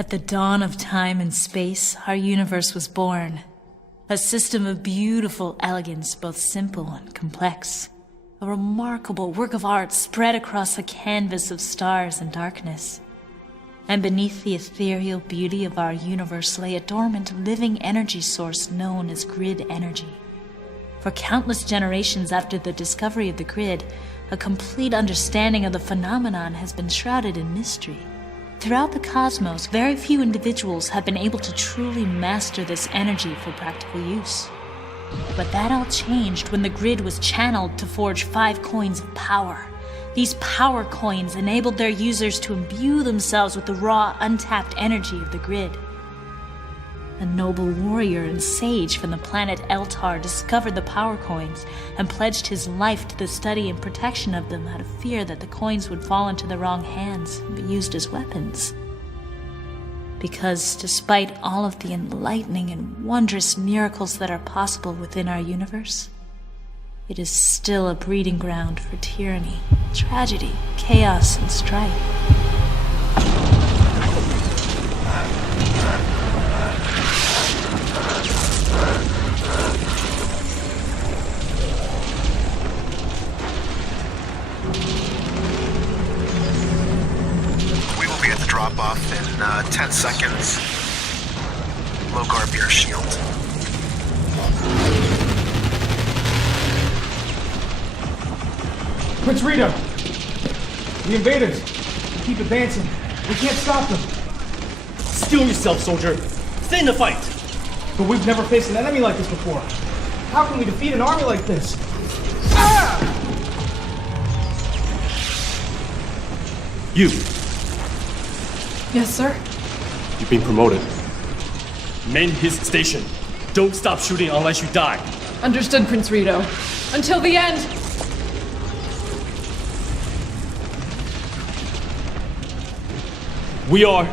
At the dawn of time and space, our universe was born. A system of beautiful elegance, both simple and complex. A remarkable work of art spread across a canvas of stars and darkness. And beneath the ethereal beauty of our universe lay a dormant, living energy source known as grid energy. For countless generations after the discovery of the grid, a complete understanding of the phenomenon has been shrouded in mystery. Throughout the cosmos, very few individuals have been able to truly master this energy for practical use. But that all changed when the grid was channeled to forge 5 coins of power. These power coins enabled their users to imbue themselves with the raw, untapped energy of the grid. A noble warrior and sage from the planet Eltar discovered the power coins and pledged his life to the study and protection of them out of fear that the coins would fall into the wrong hands and be used as weapons. Because despite all of the enlightening and wondrous miracles that are possible within our universe, it is still a breeding ground for tyranny, tragedy, chaos, and strife. We will be at the drop-off in 10 seconds. Low guard your shield. Prince Rito! The invaders! They keep advancing. We can't stop them. Steel yourself, soldier. Stay in the fight. But we've never faced an enemy like this before. How can we defeat an army like this? Ah! You. Yes, sir? You've been promoted. Man his station. Don't stop shooting unless you die. Understood, Prince Rito. Until the end! We are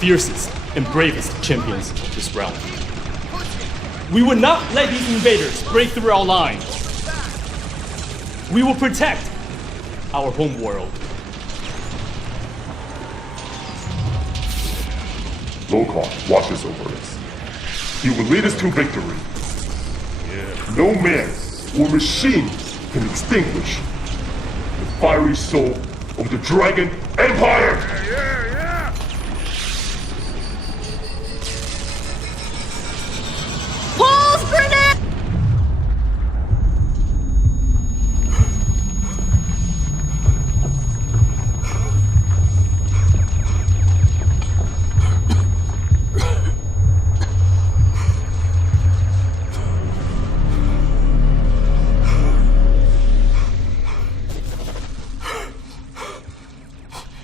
fiercest and bravest champions of this realm. We will not let these invaders break through our lines. We will protect our home world. Lokar watches over us. He will lead us to victory. No man or machine can extinguish the fiery soul of the Dragon Empire! Pulse grenade!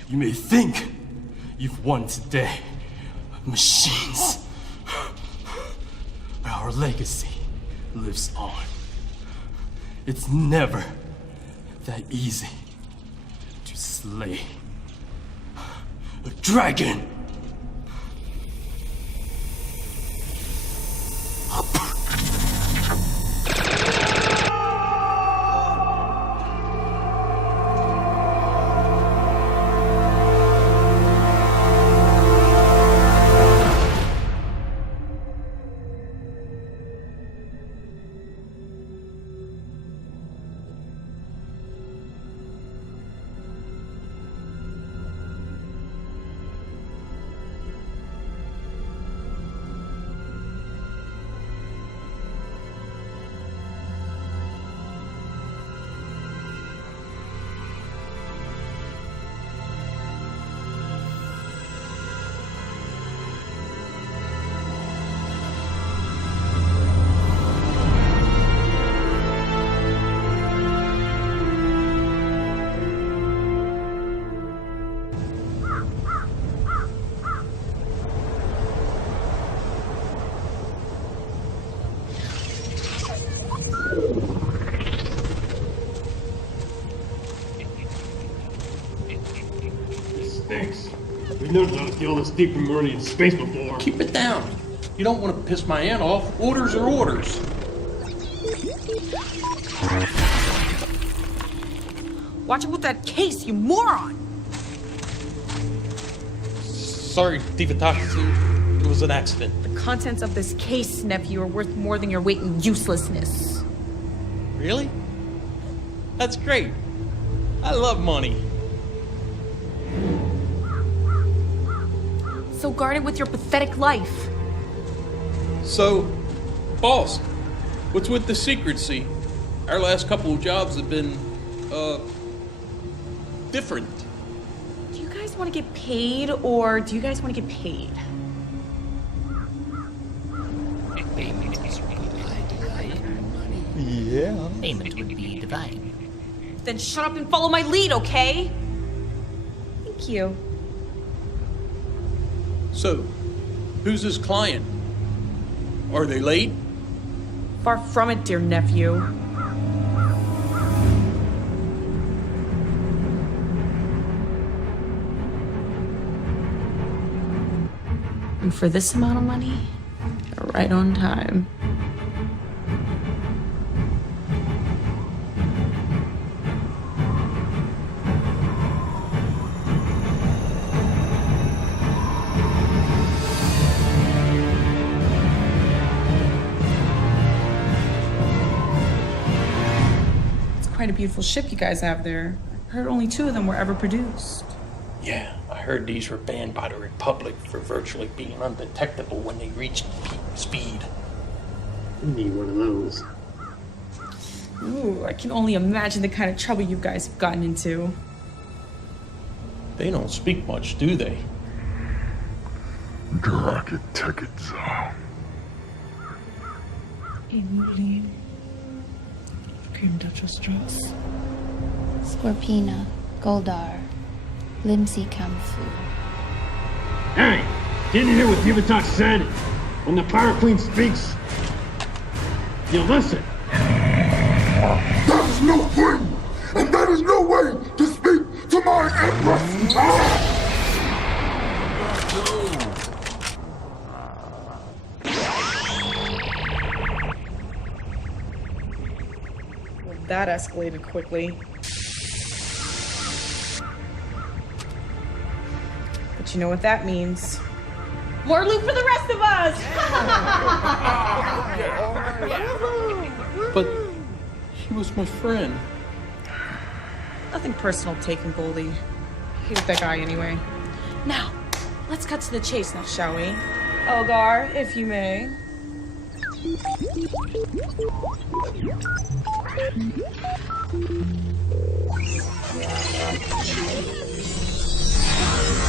You may think you've won today, machines. But our legacy lives on. It's never that easy to slay a dragon. Stinks. We've never done a deal this deep in Meridian space before. Keep it down. You don't want to piss my aunt off. Orders are orders. Watch it with that case, you moron! sorry, Divatox. It was an accident. The contents of this case, nephew, are worth more than your weight in uselessness. Really? That's great. I love money. So guard it with your pathetic life. So, boss, what's with the secrecy? Our last couple of jobs have been, different. Do you guys want to get paid, or do you guys want to get paid? Yeah. Payment would be divine. Then shut up and follow my lead, okay? Thank you. So, who's his client? Are they late? Far from it, dear nephew. And for this amount of money, they're right on time. Quite a beautiful ship you guys have there. I heard only 2 of them were ever produced. Yeah, I heard these were banned by the Republic for virtually being undetectable when they reached peak speed. We need one of those. Ooh, I can only imagine the kind of trouble you guys have gotten into. They don't speak much, do they? Scorpina, Goldar, Limsey Kamfu. Hey, didn't you hear what Divatox said? When the Pirate Queen speaks, you listen. That is no thing, and that is no way to speak to my empress. Well, that escalated quickly. But you know what that means. More loot for the rest of us! But he was my friend. Nothing personal taken, Goldie. I hated that guy anyway. Now, let's cut to the chase now, shall we? Elgar, if you may.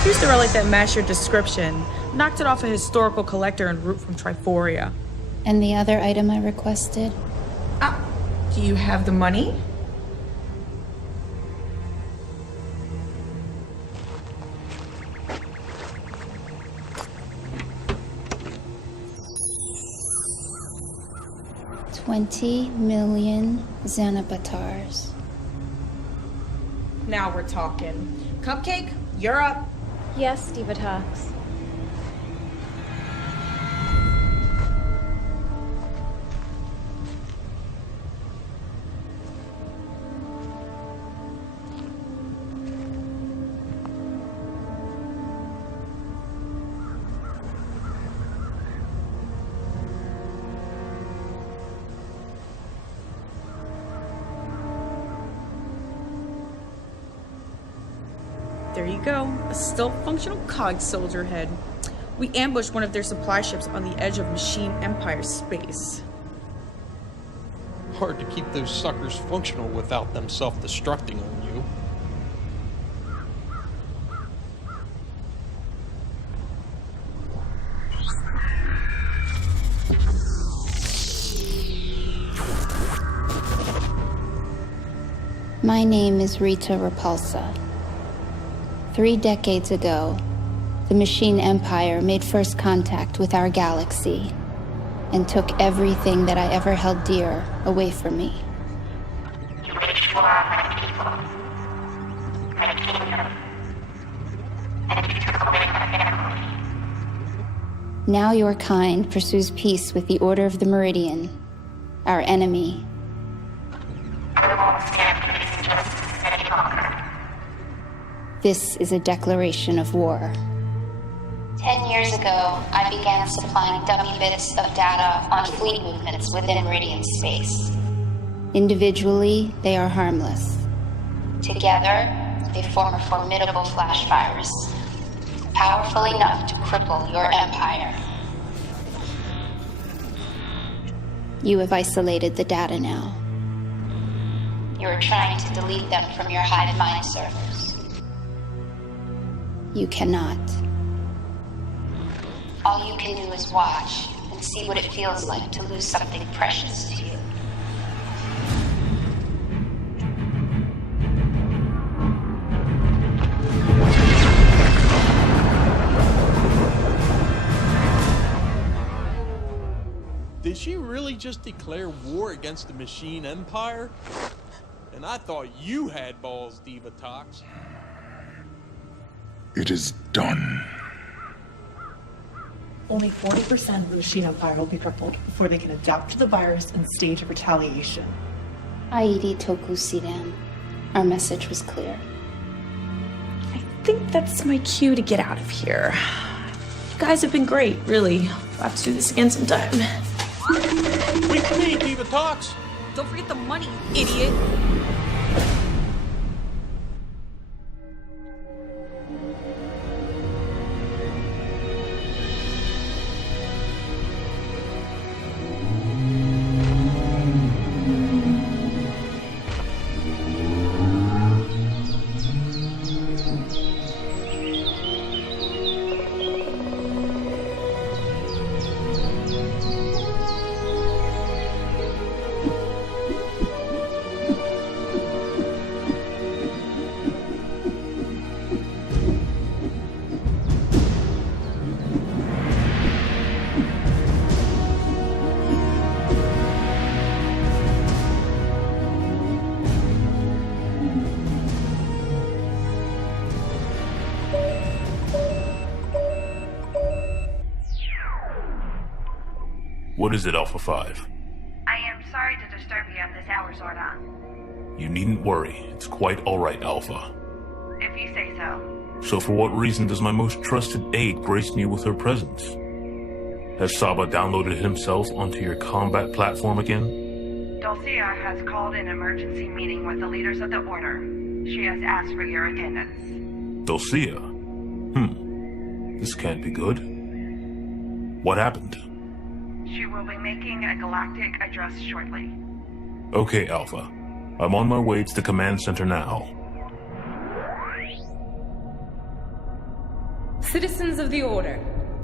Here's the relic that matched your description. Knocked it off a historical collector en route from Triforia. And the other item I requested? Ah, do you have the money? $20 million Xanabatars. Now we're talking. Cupcake, you're up. Yes, Divatox. There you go, a still functional cog soldier head. We ambushed one of their supply ships on the edge of Machine Empire space. Hard to keep those suckers functional without them self-destructing on you. My name is Rita Repulsa. 3 decades ago, the Machine Empire made first contact with our galaxy and took everything that I ever held dear away from me. Now your kind pursues peace with the Order of the Meridian, our enemy. This is a declaration of war. years ago, I began supplying dummy bits of data on fleet movements within Meridian space. Individually, they are harmless. Together, they form a formidable flash virus, powerful enough to cripple your empire. You have isolated the data now. You are trying to delete them from your hive mind servers. You cannot. All you can do is watch and see what it feels like to lose something precious to you. Did she really just declare war against the Machine Empire? And I thought you had balls, Diva Tox. It is done. Only 40% of the Machine Empire will be crippled before they can adapt to the virus and stage a retaliation. Aidi Toku Sidan. Our message was clear. I think that's my cue to get out of here. You guys have been great, really. We'll have to do this again sometime. Wait for me, Diva Tox! Don't forget the money, you idiot! What is it, Alpha 5? I am sorry to disturb you at this hour, Zordon. You needn't worry. It's quite alright, Alpha. If you say so. So for what reason does my most trusted aide grace me with her presence? Has Saba downloaded himself onto your combat platform again? Dulcia has called an emergency meeting with the leaders of the Order. She has asked for your attendance. Dulcia? This can't be good. What happened? She will be making a galactic address shortly. Okay, Alpha. I'm on my way to the command center now. Citizens of the Order,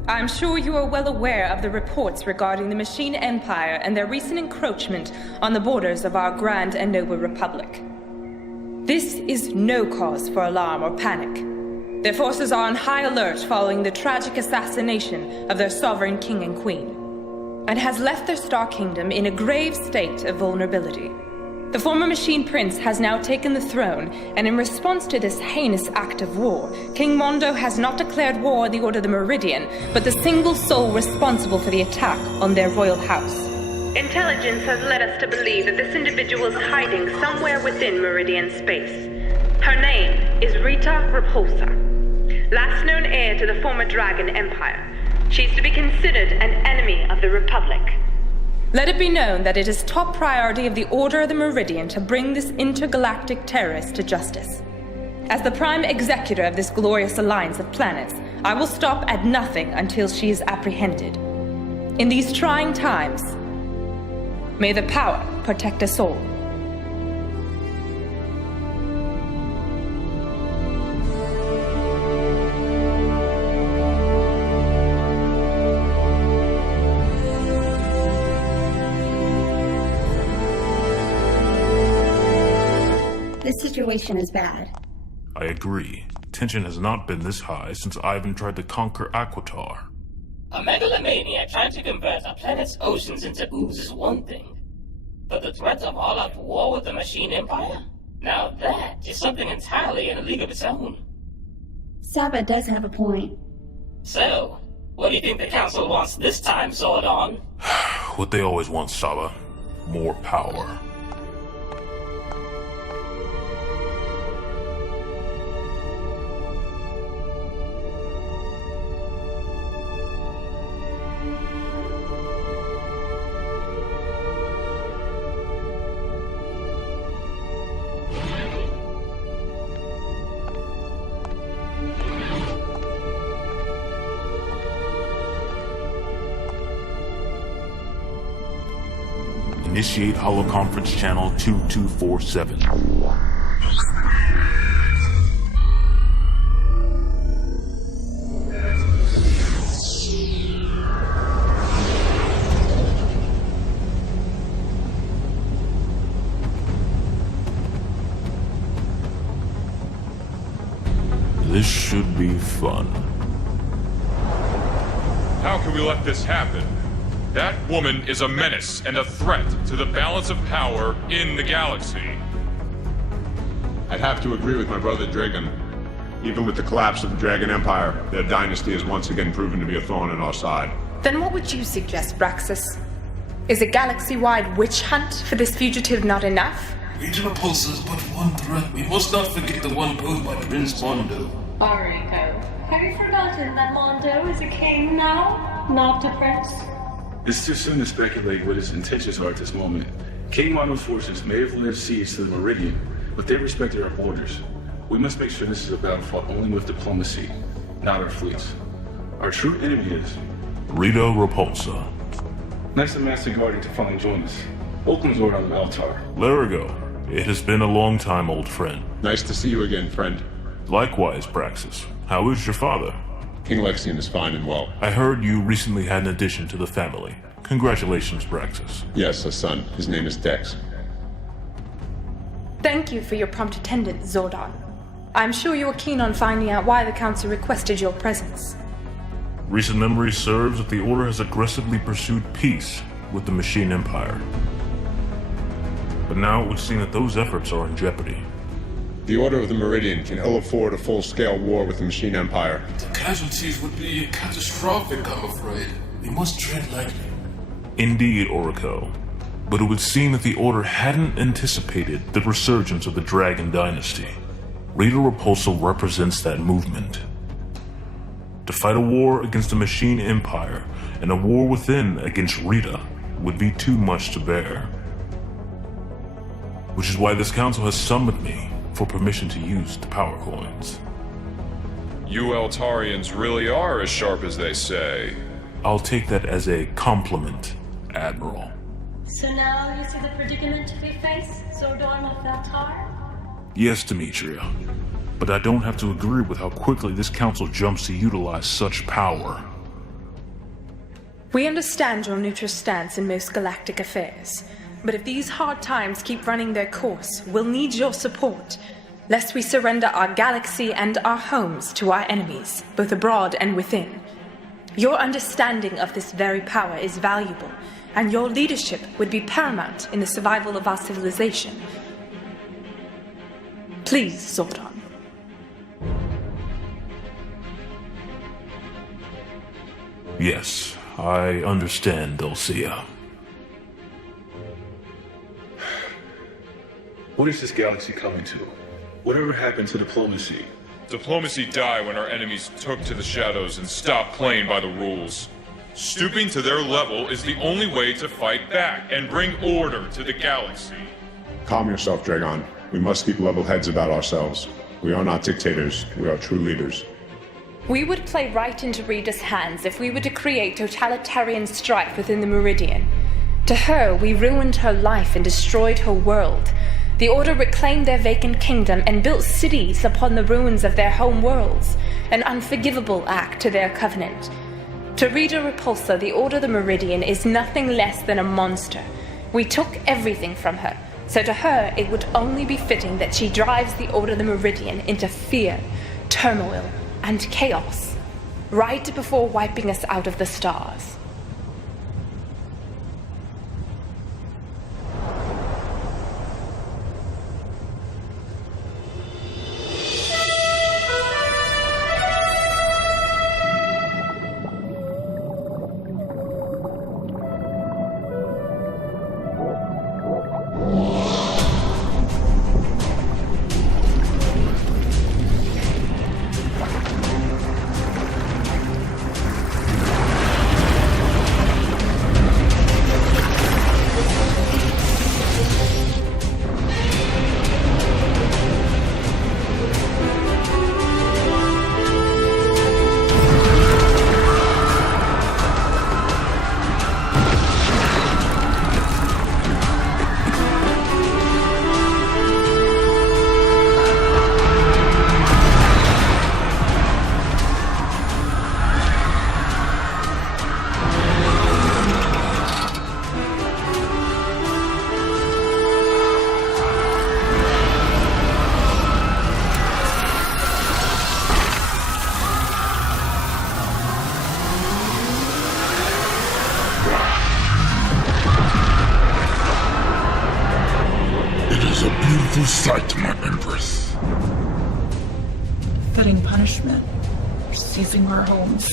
I'm sure you are well aware of the reports regarding the Machine Empire and their recent encroachment on the borders of our grand and noble republic. This is no cause for alarm or panic. Their forces are on high alert following the tragic assassination of their sovereign king and queen, and has left their star kingdom in a grave state of vulnerability. The former Machine Prince has now taken the throne, and in response to this heinous act of war, King Mondo has not declared war on the Order of the Meridian, but the single soul responsible for the attack on their royal house. Intelligence has led us to believe that this individual is hiding somewhere within Meridian space. Her name is Rita Repulsa, last known heir to the former Dragon Empire. She's to be considered an enemy of the Republic. Let it be known that it is top priority of the Order of the Meridian to bring this intergalactic terrorist to justice. As the prime executor of this glorious alliance of planets, I will stop at nothing until she is apprehended. In these trying times, may the power protect us all. This situation is bad. I agree. Tension has not been this high since Ivan tried to conquer Aquitar. A megalomaniac trying to convert a planet's oceans into ooze is one thing. But the threat of all-out war with the Machine Empire? Now that is something entirely in a league of its own. Saba does have a point. So, what do you think the Council wants this time, Zordon? What they always want, Saba. More power. Initiate holoconference channel 2247. This should be fun. How can we let this happen? That woman is a menace and a threat to the balance of power in the galaxy. I'd have to agree with my brother Dragon. Even with the collapse of the Dragon Empire, their dynasty has once again proven to be a thorn in our side. Then what would you suggest, Braxis? Is a galaxy-wide witch hunt for this fugitive not enough? Regional Repulsa is but one threat. We must not forget the one posed by Prince Mondo. Aurico, have you forgotten that Mondo is a king now, not a prince? It's too soon to speculate what his intentions are at this moment. King Mondo's forces may have laid siege to the Meridian, but they respected our borders. We must make sure this is a battle fought only with diplomacy, not our fleets. Our true enemy is Rita Repulsa. Nice of Master Guardian to finally join us. Welcome, Zordon of Eltar. Larigo, it has been a long time, old friend. Nice to see you again, friend. Likewise, Braxis. How is your father? King Lexian is fine and well. I heard you recently had an addition to the family. Congratulations, Braxis. Yes, a son. His name is Dex. Thank you for your prompt attendance, Zordon. I'm sure you are keen on finding out why the Council requested your presence. Recent memory serves that the Order has aggressively pursued peace with the Machine Empire. But now it would seem that those efforts are in jeopardy. The Order of the Meridian can ill afford a full-scale war with the Machine Empire. The casualties would be catastrophic, I'm afraid. We must tread lightly. Indeed, Aurico. But it would seem that the Order hadn't anticipated the resurgence of the Dragon Dynasty. Rita Repulsa represents that movement. To fight a war against the Machine Empire and a war within against Rita would be too much to bear. Which is why this council has summoned me for permission to use the power coins. You Eltarians really are as sharp as they say. I'll take that as a compliment, Admiral. So now you see the predicament we face, Zordon of Eltar? Yes, Demetria. But I don't have to agree with how quickly this council jumps to utilize such power. We understand your neutral stance in most galactic affairs, but if these hard times keep running their course, we'll need your support, lest we surrender our galaxy and our homes to our enemies, both abroad and within. Your understanding of this very power is valuable, and your leadership would be paramount in the survival of our civilization. Please, Zordon. Yes, I understand, Dulcia. What is this galaxy coming to? Whatever happened to diplomacy? Diplomacy died when our enemies took to the shadows and stopped playing by the rules. Stooping to their level is the only way to fight back and bring order to the galaxy. Calm yourself, Dragon. We must keep level heads about ourselves. We are not dictators. We are true leaders. We would play right into Rita's hands if we were to create totalitarian strife within the Meridian. To her, we ruined her life and destroyed her world. The Order reclaimed their vacant kingdom and built cities upon the ruins of their home worlds, an unforgivable act to their covenant. To Rita Repulsa, the Order of the Meridian is nothing less than a monster. We took everything from her, so to her it would only be fitting that she drives the Order of the Meridian into fear, turmoil, and chaos, right before wiping us out of the stars. painful sight, my Empress. Fitting punishment for seizing our homes.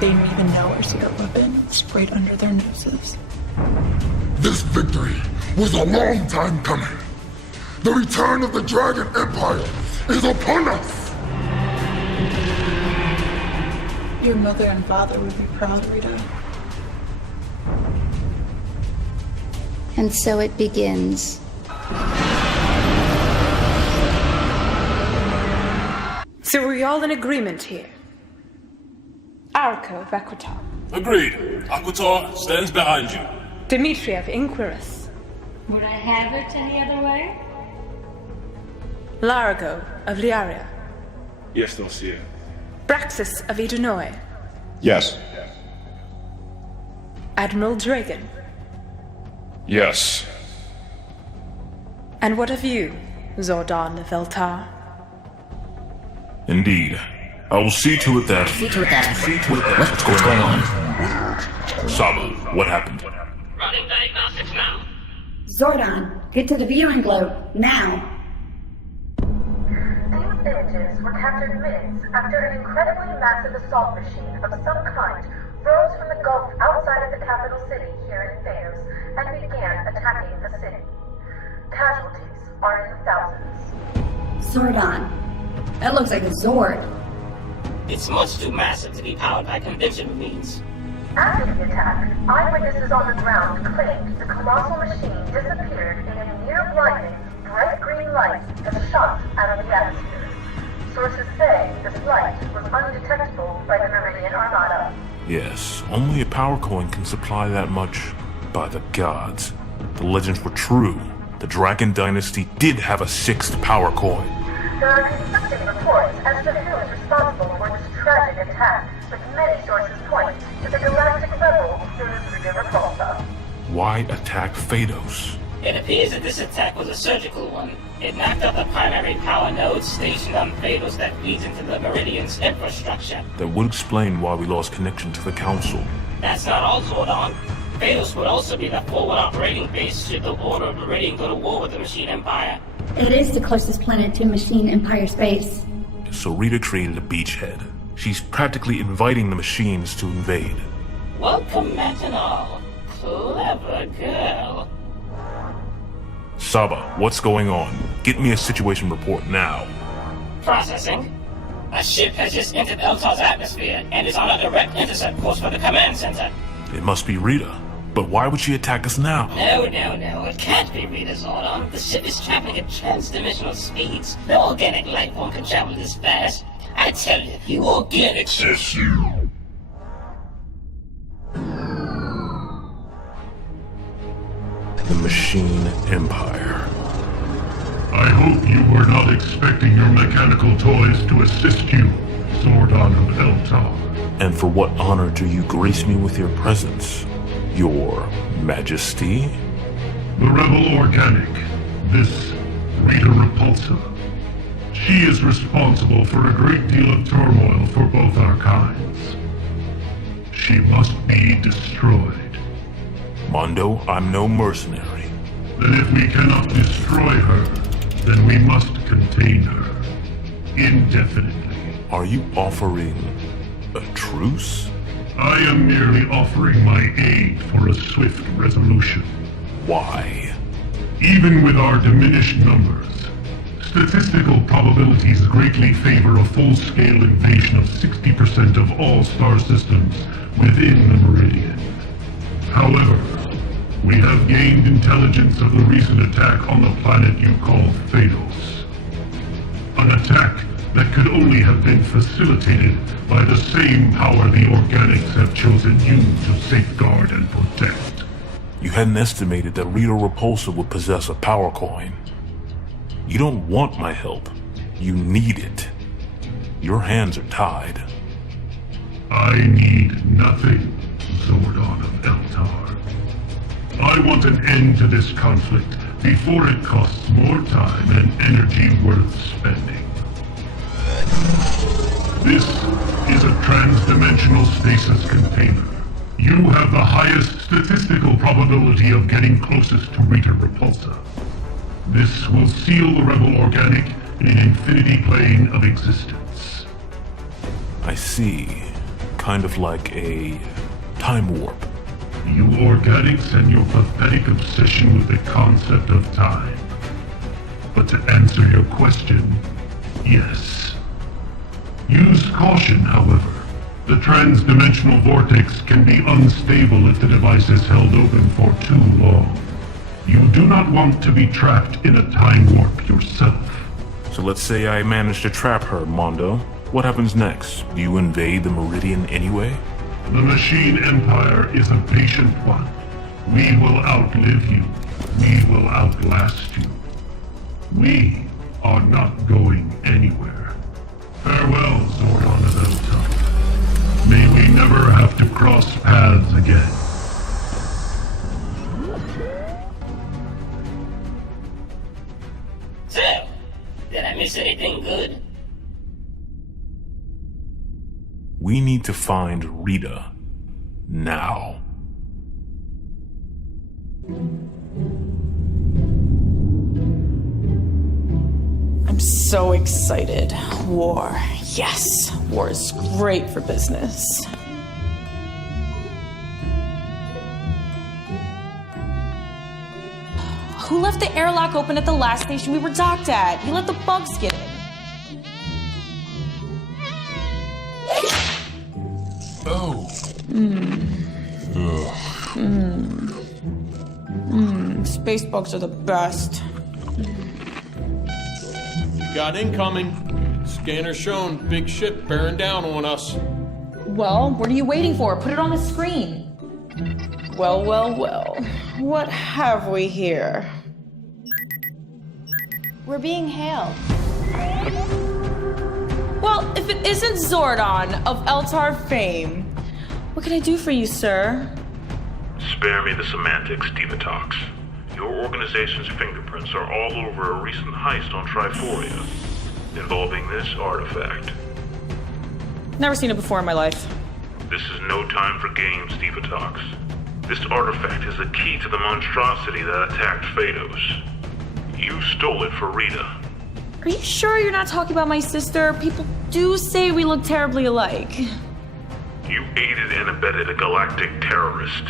They didn't even know our secret weapon was right under their noses. This victory was a long time coming. The return of the Dragon Empire is upon us! Your mother and father would be proud, Rita. And so it begins. So we're all in agreement here. Arco of Aquitar. Agreed. Aquitar stands behind you. Dimitri of Inquirus. Would I have it any other way? Largo of Liaria. Yes, Dossier. Braxis of Edunoi. Yes. Admiral Dragon. Yes. And what of you, Zordon of Eltar? Indeed. I will see to it that... What's going on? Saba, what happened? Running diagnostics now. Zordon, get to the viewing globe, now. These images were captured minutes after an incredibly massive assault machine of some kind rose from the gulf outside of the capital city here in Theos and began attacking the city. Casualties are in the thousands. Zordon, that looks like a Zord. It's much too massive to be powered by conventional means. After the attack, eyewitnesses on the ground claimed the colossal machine disappeared in a near-blinding, bright green light that shot out of the atmosphere. Sources say this light was undetectable by the Meridian Armada. Yes, only a power coin can supply that much. By the gods. The legends were true. The Dragon Dynasty did have a 6th power coin. There are conflicting reports as to who is responsible for this tragic attack, but many sources point to the galactic rebel known as Rita Repulsa. Why attack Phaedos? It appears that this attack was a surgical one. It knocked out the primary power nodes stationed on Phaedos that leads into the Meridian's infrastructure. That would explain why we lost connection to the Council. That's not all, Zordon. Phaedos would also be the forward operating base should the Order of Meridian go to war with the Machine Empire. It is the closest planet to Machine Empire space. So Rita created a beachhead. She's practically inviting the machines to invade. Welcome, Matinal. Clever girl. Saba, what's going on? Get me a situation report now. Processing. A ship has just entered Eltar's atmosphere and is on a direct intercept course for the command center. It must be Rita. But why would she attack us now? No. It can't be Rita, Zordon. The ship is traveling at transdimensional speeds. No organic life form can travel this fast. I tell you, you organic says you. The Machine Empire. I hope you were not expecting your mechanical toys to assist you, Zordon of Eltar. And for what honor do you grace me with your presence, Your Majesty? The rebel organic, this Rita Repulsa. She is responsible for a great deal of turmoil for both our kinds. She must be destroyed. Mondo, I'm no mercenary. Then if we cannot destroy her, then we must contain her. Indefinitely. Are you offering a truce? I am merely offering my aid for a swift resolution. Why? Even with our diminished numbers, statistical probabilities greatly favor a full-scale invasion of 60% of all star systems within the Meridian. However, we have gained intelligence of the recent attack on the planet you call Phaedos. An attack that could only have been facilitated by the same power the Organics have chosen you to safeguard and protect. You hadn't estimated that Rita Repulsa would possess a power coin. You don't want my help. You need it. Your hands are tied. I need nothing, Zordon of Eltar. I want an end to this conflict before it costs more time and energy worth spending. This is a trans-dimensional stasis container. You have the highest statistical probability of getting closest to Rita Repulsa. This will seal the rebel organic in an infinity plane of existence. I see. Kind of like a time warp. You organics and your pathetic obsession with the concept of time. But to answer your question, yes. Use caution, however. The trans-dimensional vortex can be unstable if the device is held open for too long. You do not want to be trapped in a time warp yourself. So let's say I manage to trap her, Mondo. What happens next? Do you invade the Meridian anyway? The Machine Empire is a patient one. We will outlive you. We will outlast you. We are not going anywhere. Farewell, Zordon of Eltar. May we never have to cross paths again. So, did I miss anything good? We need to find Rita. Now. I'm so excited. War. Yes, war is great for business. Who left the airlock open at the last station we were docked at? You let the bugs get in. Oh. Space bugs are the best. You got incoming. Scanner shown. Big ship bearing down on us. Well, what are you waiting for? Put it on the screen. Well, well, well. What have we here? We're being hailed. Well, if it isn't Zordon of Eltar fame, what can I do for you, sir? Spare me the semantics, Divatox. Your organization's fingerprints are all over a recent heist on Triforia, involving this artifact. Never seen it before in my life. This is no time for games, Divatox. This artifact is the key to the monstrosity that attacked Phaedos. You stole it for Rita. Are you sure you're not talking about my sister? People do say we look terribly alike. You aided and abetted a galactic terrorist.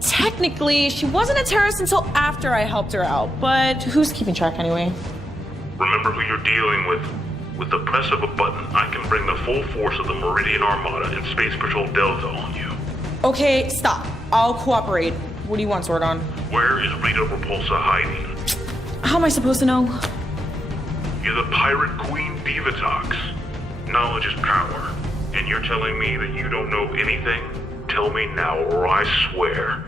Technically, she wasn't a terrorist until after I helped her out, but who's keeping track anyway? Remember who you're dealing with. With the press of a button, I can bring the full force of the Meridian Armada and Space Patrol Delta on you. Okay, stop. I'll cooperate. What do you want, Zordon? Where is Rita Repulsa hiding? How am I supposed to know? You're the Pirate Queen Divatox. Knowledge is power. And you're telling me that you don't know anything? Tell me now, or I swear.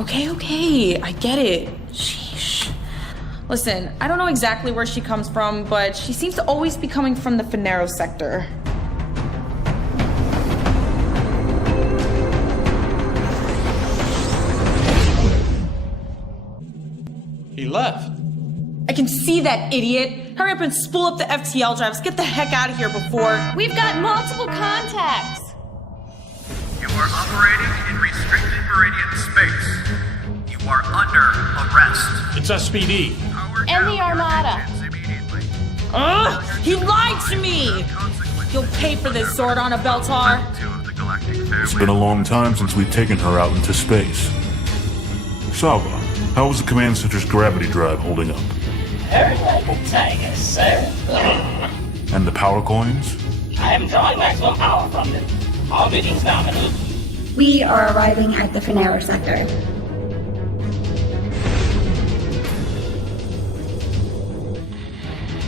Okay, I get it. Sheesh. Listen, I don't know exactly where she comes from, but she seems to always be coming from the Finero sector. He left. I can see that, idiot. Hurry up and spool up the FTL drives. Get the heck out of here before... We've got multiple contacts. You are operating in restricted Meridian space. You are under arrest. It's SPD. And the Armada. Ugh! He lied to me! You'll pay for this, Zordon of Eltar. It's been a long time since we've taken her out into space. Salva, how was the command center's gravity drive holding up? Very like a tiger, sir. And the power coins? I am drawing maximum power from them. All biddings nominal. We are arriving at the Finero sector.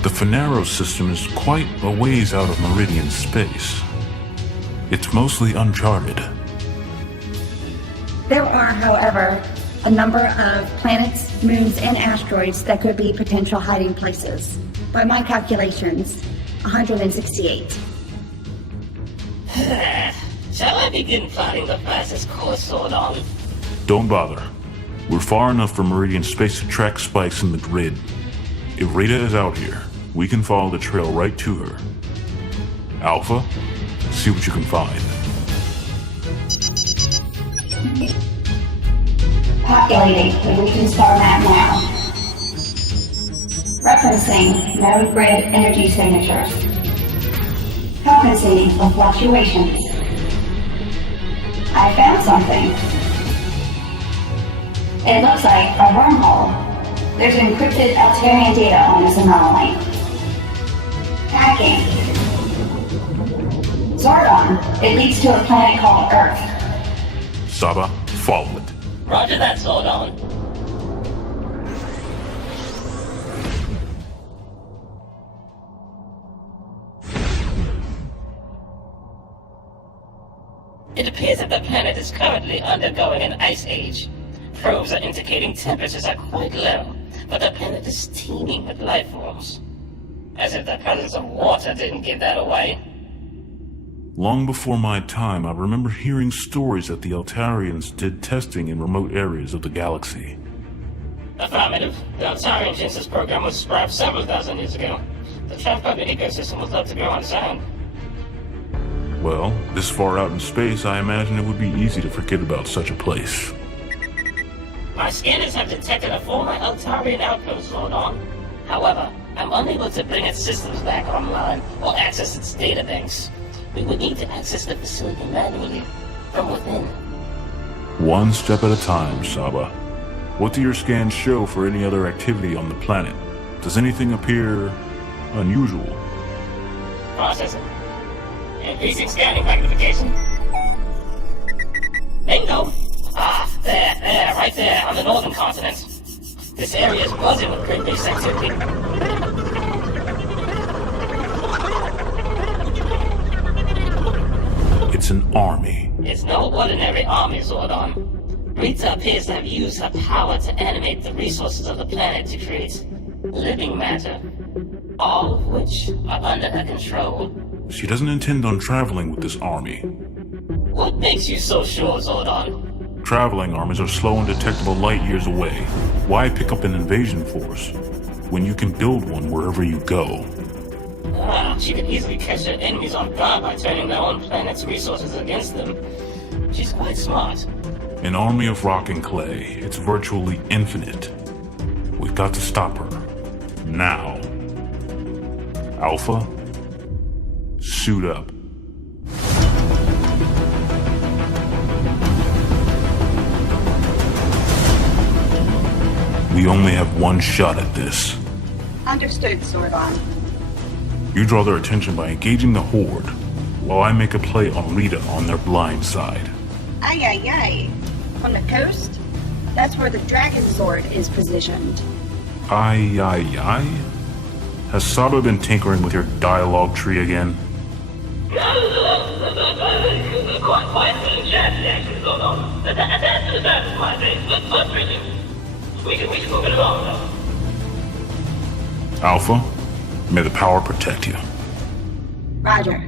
The Finero system is quite a ways out of Meridian space. It's mostly uncharted. There are, however, a number of planets, moons, and asteroids that could be potential hiding places. By my calculations, 168. Shall I begin plotting the fastest course, Zordon? Don't bother. We're far enough from Meridian space to track spikes in the grid. If Rita is out here, we can follow the trail right to her. Alpha, see what you can find. Populating the region star map now. Referencing node grid energy signatures. Compensating for fluctuations. I found something. It looks like a wormhole. There's encrypted Eltarian data on this anomaly. Hacking. Zordon. It leads to a planet called Earth. Saba, follow it. Roger that, Zordon. It appears that the planet is currently undergoing an ice age. Probes are indicating temperatures are quite low, but the planet is teeming with life forms. As if the presence of water didn't give that away. Long before my time, I remember hearing stories that the Eltarians did testing in remote areas of the galaxy. Affirmative. The Eltarian Genesis program was scrapped several thousand years ago. The transported ecosystem was left to grow on its own. Well, this far out in space, I imagine it would be easy to forget about such a place. My scanners have detected a former Eltarian outpost, Zordon. However, I'm unable to bring its systems back online or access its databanks. We would need to access the facility manually, from within. One step at a time, Saba. What do your scans show for any other activity on the planet? Does anything appear unusual? Processing. Increasing scanning magnification. Bingo! Ah, there, right there, on the northern continent. This area is buzzing with grid-based activity. It's an army. It's no ordinary army, Zordon. Rita appears to have used her power to animate the resources of the planet to create living matter, all of which are under her control. She doesn't intend on traveling with this army. What makes you so sure, Zordon? Traveling armies are slow and detectable light years away. Why pick up an invasion force when you can build one wherever you go? She could easily catch her enemies on guard by turning their own planet's resources against them. She's quite smart. An army of rock and clay. It's virtually infinite. We've got to stop her. Now. Alpha, suit up. We only have one shot at this. Understood, Zordon. You draw their attention by engaging the Horde, while I make a play on Rita on their blind side. Aye, aye, aye. On the coast? That's where the Dragon Sword is positioned. Aye, aye, aye? Has Saba been tinkering with your dialogue tree again? We can move it along, though. Alpha, may the power protect you. Roger.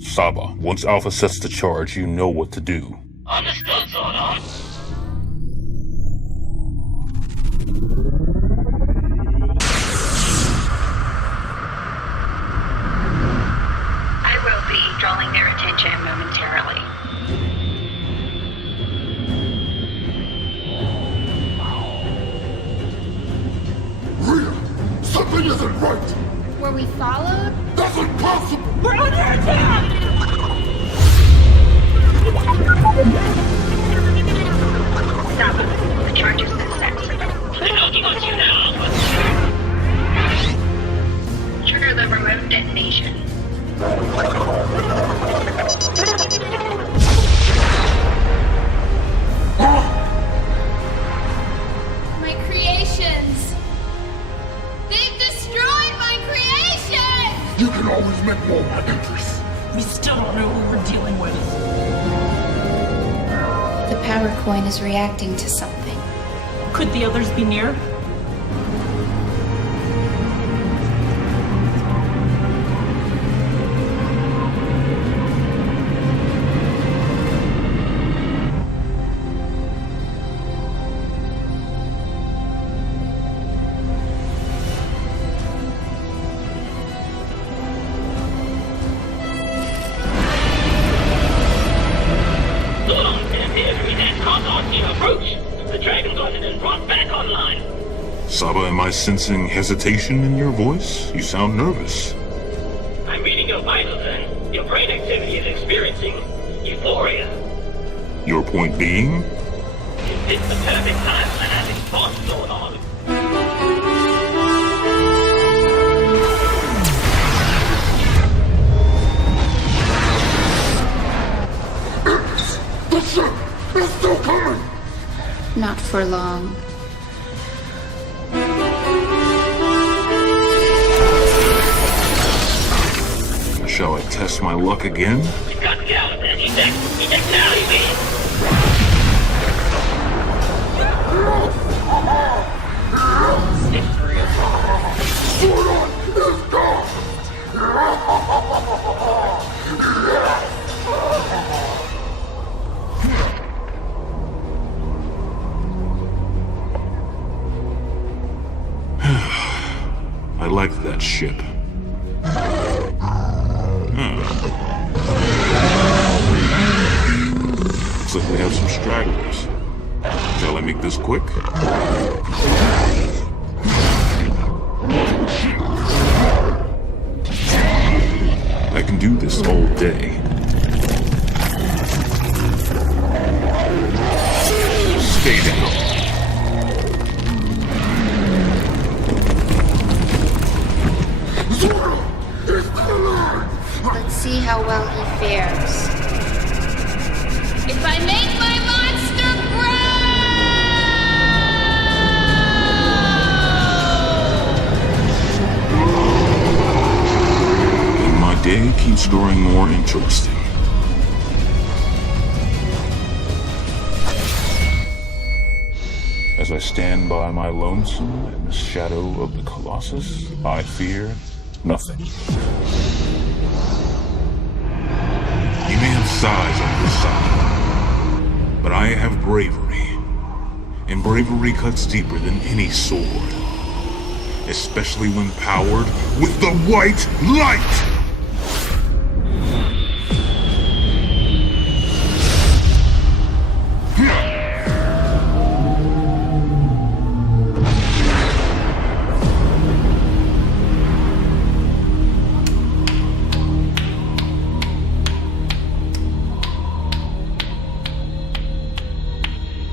Saba, once Alpha sets the charge, you know what to do. Understood, Zordon. I will be drawing their attention momentarily. Rita, something isn't right. Were we followed? That's impossible. We're under attack! Stop. The charge has been set. Trigger the remote detonation. My creations! They've destroyed my creations! You can always make more entries. We still don't know who we're dealing with. The power coin is reacting to something. Could the others be near? been brought back online. Saba, am I sensing hesitation in your voice? You sound nervous. I'm reading your vitals and your brain activity is experiencing euphoria. Your point being? It's the perfect time for an acid thought Zordon. The ship is still coming! Not for long. Shall I test my luck again? You've got to get out of there. He's telling me. Zordon is gone! I liked that ship. Looks like we have some stragglers. Shall I make this quick? I can do this all day. Stay down. Let's see how well he fares. If I make my monster grow! And my day keeps growing more interesting. As I stand by my lonesome in the shadow of the Colossus, I fear nothing. You may have size on this side, but I have bravery. And bravery cuts deeper than any sword. Especially when powered with the white light!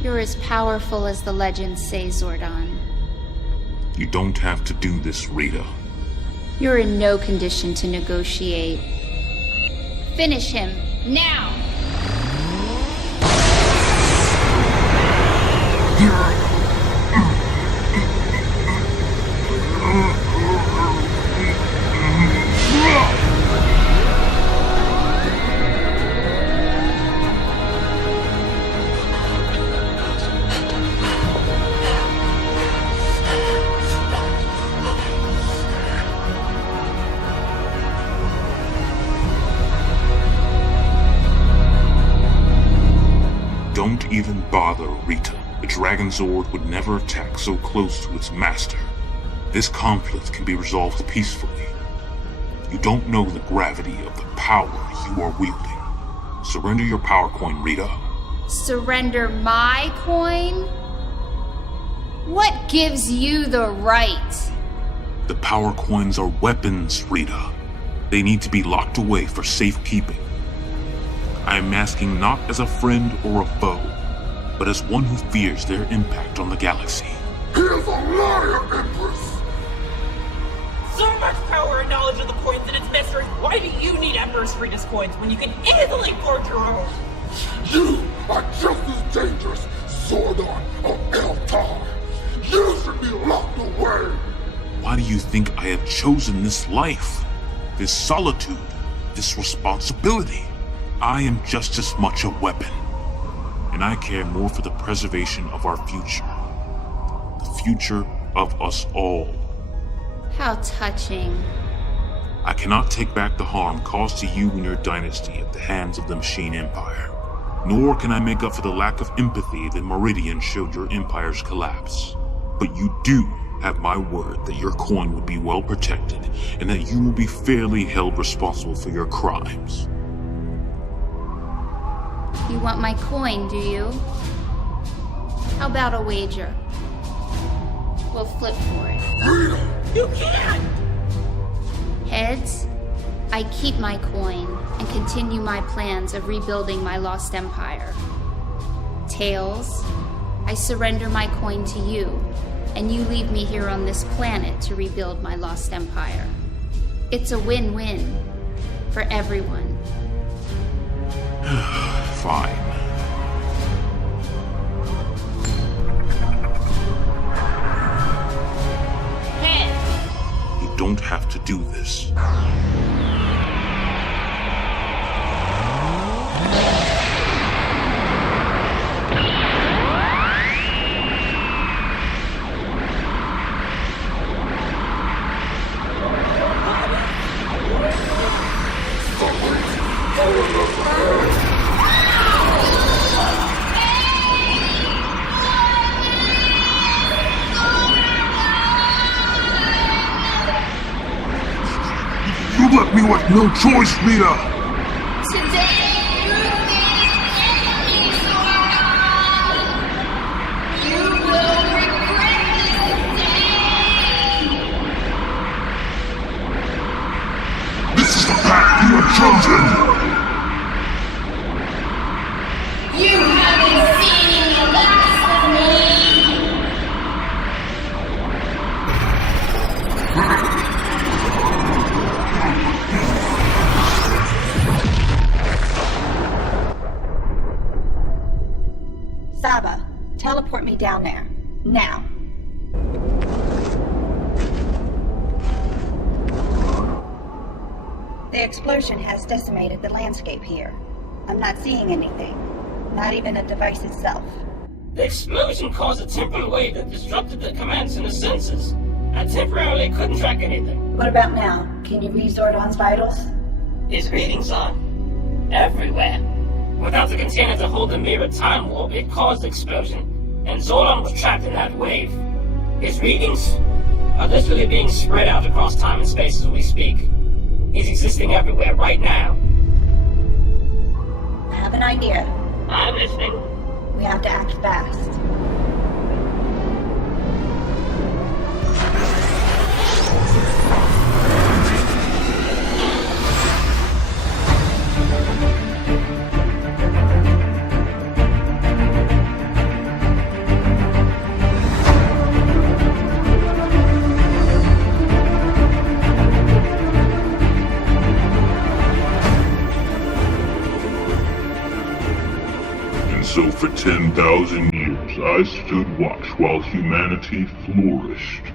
You're as powerful as the legends say, Zordon. You don't have to do this, Rita. You're in no condition to negotiate. Finish him, now! Don't even bother, Rita. The Dragon Zord would never attack so close to its master. This conflict can be resolved peacefully. You don't know the gravity of the power you are wielding. Surrender your power coin, Rita. Surrender my coin? What gives you the right? The power coins are weapons, Rita. They need to be locked away for safekeeping. I am asking not as a friend or a foe, but as one who fears their impact on the galaxy. He is a liar, Empress! So much power and knowledge of the coins and its mysteries. Why do you need Empress Rita's coins when you can easily forge your own? You are just as dangerous, Zordon of Eltar. You should be locked away. Why do you think I have chosen this life? This solitude? This responsibility? I am just as much a weapon. And I care more for the preservation of our future. The future of us all. How touching. I cannot take back the harm caused to you and your dynasty at the hands of the Machine Empire. Nor can I make up for the lack of empathy that Meridian showed your empire's collapse. But you do have my word that your coin will be well protected, and that you will be fairly held responsible for your crimes. You want my coin, do you? How about a wager? we'll flip for it. You can't! Heads, I keep my coin and continue my plans of rebuilding my lost empire. Tails, I surrender my coin to you, and you leave me here on this planet to rebuild my lost empire. It's a win-win for everyone. Fine. You don't have to do this. You left me with no choice, Rita! Today, you made enemies, Zordon! You will regret this day! This is the path you have chosen! You haven't seen the last of me! Saba, teleport me down there. Now. The explosion has decimated the landscape here. I'm not seeing anything. Not even the device itself. The explosion caused a temporal wave that disrupted the command center sensors. I temporarily couldn't track anything. What about now? Can you read Zordon's vitals? His readings are everywhere. Without the container to hold the mirror time warp, it caused the explosion, and Zordon was trapped in that wave. His readings are literally being spread out across time and space as we speak. He's existing everywhere right now. I have an idea. I'm listening. We have to act fast. So for 10,000 years, I stood watch while humanity flourished,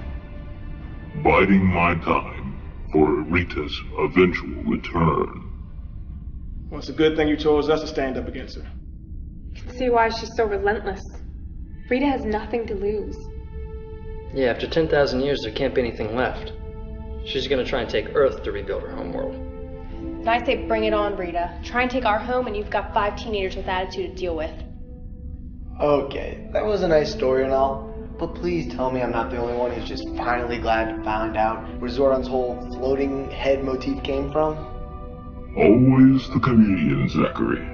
biding my time for Rita's eventual return. Well, it's a good thing you chose us to stand up against her. See why she's so relentless. Rita has nothing to lose. Yeah, after 10,000 years, there can't be anything left. She's gonna try and take Earth to rebuild her homeworld. And I say bring it on, Rita. Try and take our home and you've got 5 teenagers with attitude to deal with. Okay, that was a nice story and all, but please tell me I'm not the only one who's just finally glad to find out where Zordon's whole floating head motif came from. Always the comedian, Zachary.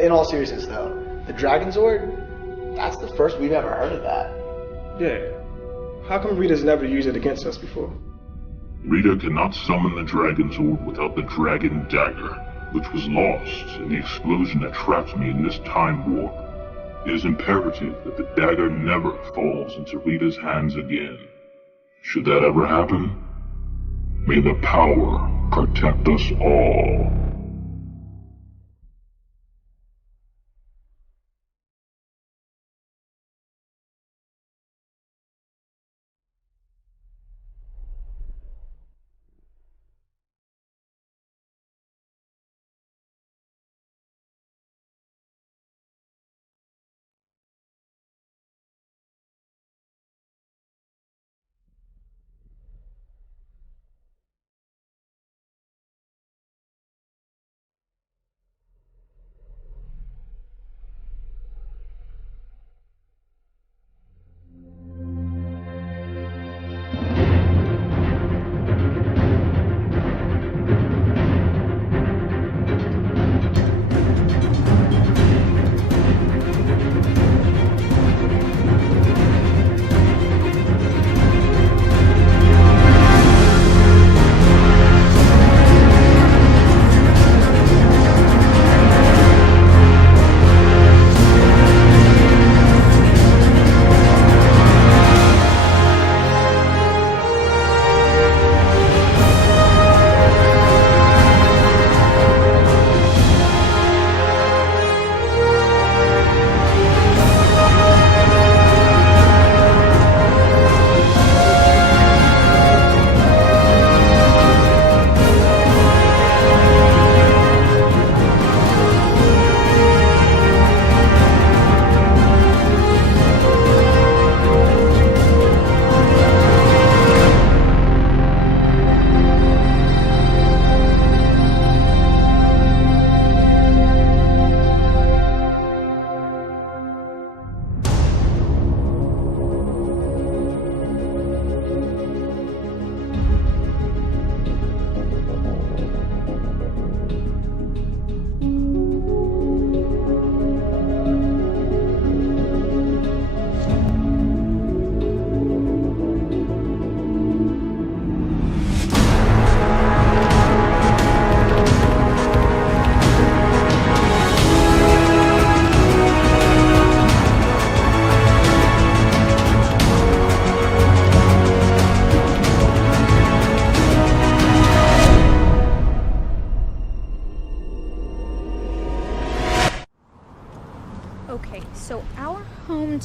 In all seriousness though, the Dragon Zord? That's the first we've ever heard of that. Yeah. How come Rita's never used it against us before? Rita cannot summon the Dragon Zord without the Dragon Dagger, which was lost in the explosion that trapped me in this time warp. It is imperative that the dagger never falls into Rita's hands again. Should that ever happen, may the power protect us all.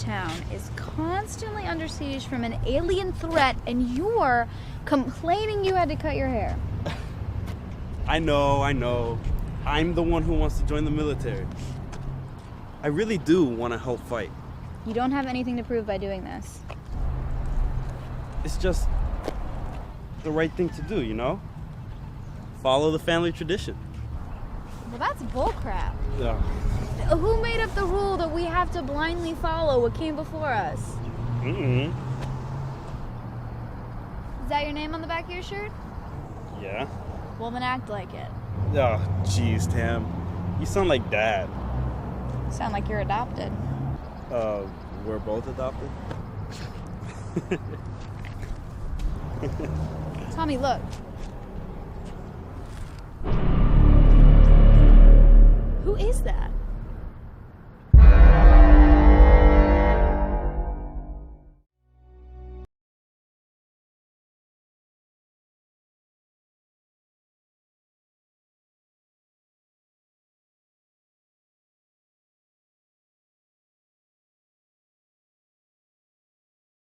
town is constantly under siege from an alien threat, and you're complaining you had to cut your hair. I know. I'm the one who wants to join the military. I really do want to help fight. You don't have anything to prove by doing this. It's just the right thing to do, you know? Follow the family tradition. Well, that's bullcrap. Yeah. Who made up the rule that we have to blindly follow what came before us? Mm-mm. Is that your name on the back of your shirt? Yeah. Well, then act like it. Oh, jeez, Tam. You sound like Dad. Sound like you're adopted. We're both adopted? Tommy, look. Who is that?